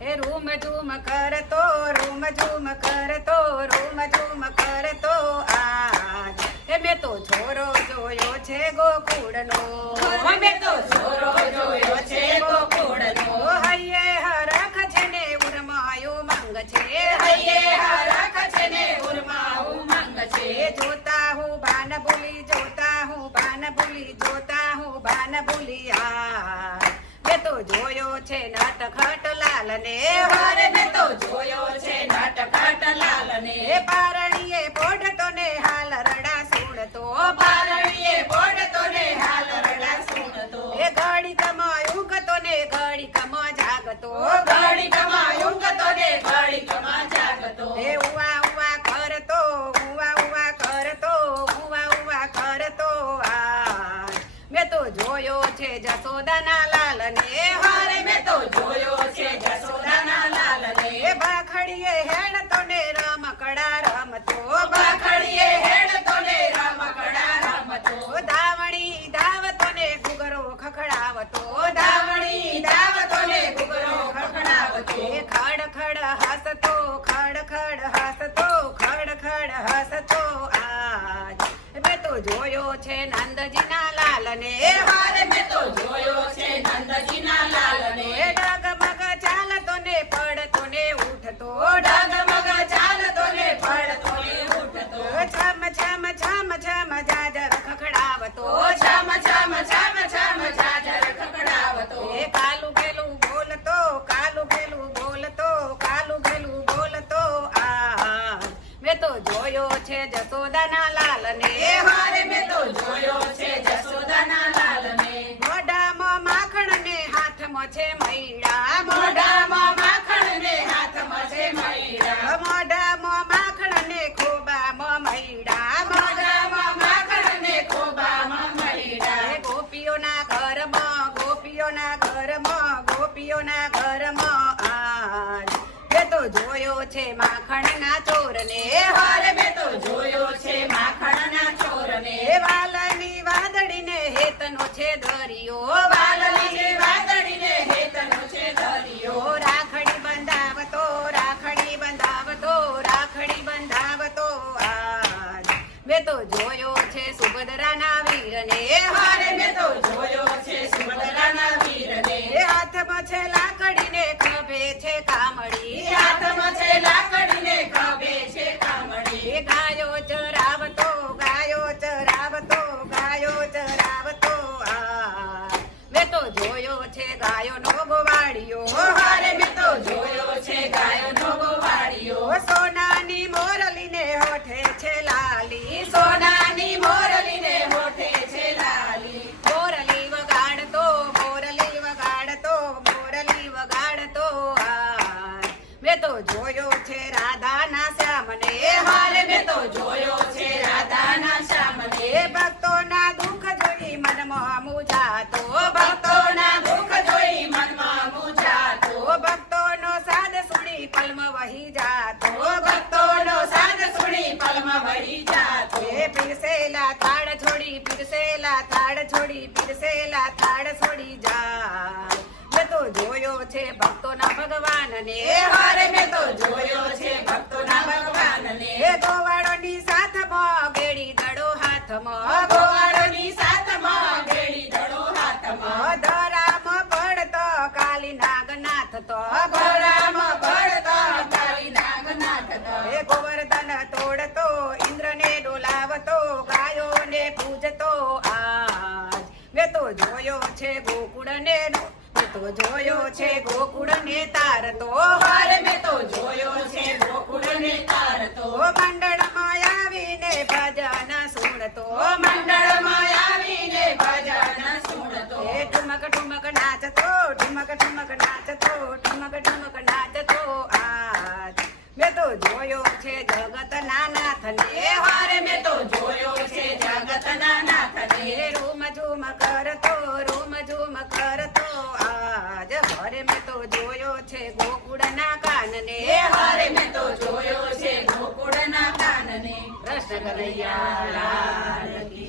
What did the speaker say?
હે room zoom કરતો room zoom કરતો રૂમ ઝૂમ કરતો આજ હે મેં તો છોરો જોયો છે ગોકુળનો મેં તો છોરો જોયો છે ગોકુળનો હૈયે હરખ છે ને ઉરમાયો મંગ છે હૈયે હરખ છે ને ઉરમાં ઉમંગ છે જોતા હું ભાન ભૂલી જોતા હું ભાન ભૂલી જોતા હું ભાન ભૂલી આ મેં તો જોયો છે નટખટ લાલ ને વારે મેં તો જોયો છે નટખટ લાલ ને પારણીએ પોઢતો ને હાલ રડા સુણતો પારણીએ બોડતો ને હાલ રડા સુણતો એ ઘડી કમાયું ગતો ને ઘડી કમા જાગતો ઘડી કમાયું ગતો ને ઘડી કમા જાગતો એ ઉવા ઉવા કરતો ઉવા ઉવા કરતો ઉવા ઉવા કરતો આ મેં તો જોયો છે જસોદાના લાલ ને વારે મેં તો જોયો છે જસોદાના લાલ ને એ બાખડીએ હેણતો ને રમકડા રમતો બાખડીએ હેડતો ને રમકડા રમતો ધાવણી ધાવતો ને ઘૂઘરો ખખડાવતો ધાવણી ધાવતો ને ઘૂઘરો ખખડાવતો એ ખડ ખડ હસતો ખડ ખડ હસતો ખડ ખડ હસતો આજ મેં તો જોયો છે નંદજીના લાલ ને વારે મેં તો જોયો છે નંદજીના લાલ ને ડગમગ ચાલતો ને પડતો ને ઉઠતો ડગમગ ચાલતો ને પડતો ને ઉઠતો છમ છમ છમ છમ જાજર ખખડાવતો છમ છમ છમ છમ જાજર ખખડાવતો એ કાલું ગેલું બોલતો કાલું ગેલું બોલતો કાલું ગેલું બોલતો આ મેં તો જોયો છે જસોદાના લાલ ને વારે મેં તો જોયો છે જસોદાના લાલ ને મોઢામાં માખણ ને હાથમાં છે મૈડા મોઢામાં માખણ ને હાથમાં છે મૈડા મોઢામાં માખણ ને ખોબામાં મૈડા મોઢામાં માખણ ને ખોબામાં મૈડા એ ગોપીઓના ઘરમાં ગોપીઓના ઘરમાં ગોપીઓના ઘરમાં આજ મેં તો જોયો છે માખણના ચોરને વારે મેં તો જોયો છે માખણના ચોરને એ વાલની વાદળીને હેતનો છે દરિયો વાલની વાદળીને હેતનો છે દરિયો રાખડી બંધાવતો રાખડી બંધાવતો રાખડી બંધાવતો આજ મેં તો જોયો છે સુભદ્રાના વીરને વારે મેં તો જોયો છે સુભદ્રાના વીરને એ હાથમાં છે લાકડીને ખભે છે કામડી હાથમાં છે લાકડીને ખભે છે કામડી એ ગાયો ચરાવતો ગાયો ચરાવતો ગાયો ચરાવતો આ મેં તો જોયો છે ગાયોનો ગોવાળિયો વારે મેં તો જોયો છે ગાયોનો ગોવાળિયો સોનાની મોરલીને હોઠે છે લાલી સોનાની મોરલીને હોઠે છે લાલી મોરલી વગાડતો મોરલી વગાડતો મોરલી વગાડતો આ મેં તો જોયો છે રાધાના શ્યામને વારે મેં તો જોયો છે રાધાના શ્યામને એ ભક્તોના દુઃખ જોઈ મનમાં મૂંઝાતો ભક્તોના દુઃખ જોઈ મનમાં મૂંઝાતો ભક્તોનો સાદ સુણી પલમાં વહી જાતો ભક્તોનો સાદ સુણી પલમાં વહી જાતો એ પીરસેલા થાળ છોડી પીરસેલા થાળ છોડી પીરસેલા થાળ છોડી જા મેં તો જોયો છે ભક્તોના ભગવાનને વારે મેં તો જોયો છે ભક્તોના ભગવાનને એ ગોવાળોની સાથમાં ગેડી દડો હાથમાં ગોવાળોની સાથમાં ગેડી દડો હાથમાં ધરામાં પડતો કાલી નાગનાથ તો ગોળામાં પડતો કાળી નાગનાથ તો એ ગોવર્ધન તોડતો ઇન્દ્રને ડોલાવતો ગાયોને પૂજતો આજ મેં તો જોયો છે ગોકુળને મેં તો જોયો છે ગોકુળને તારતો વારે મેં તો જોયો છે ગોકુળને તારતો મંડળમાં આવીને ભજન સુણતો મંડળમાં આવીને ભજન સુણતો એ ઠુમક ઠુમક નાચતો ઠુમક ઠુમક નાચતો ઠુમક ઠુમક નાચતો આજ મેં તો જોયો છે જગતના નાથને વારે મેં તો જોયો છે જગતના નાથને એ રૂમ ઝૂમ કરતો રૂમ ઝૂમ કરતો આજ ઘરે મેં તો જોયો છે ગોકુળના કાનને વારે મેં તો જોયો છે ગોકુળના કાનને કૃષ્ણ કનૈયા લાલ કી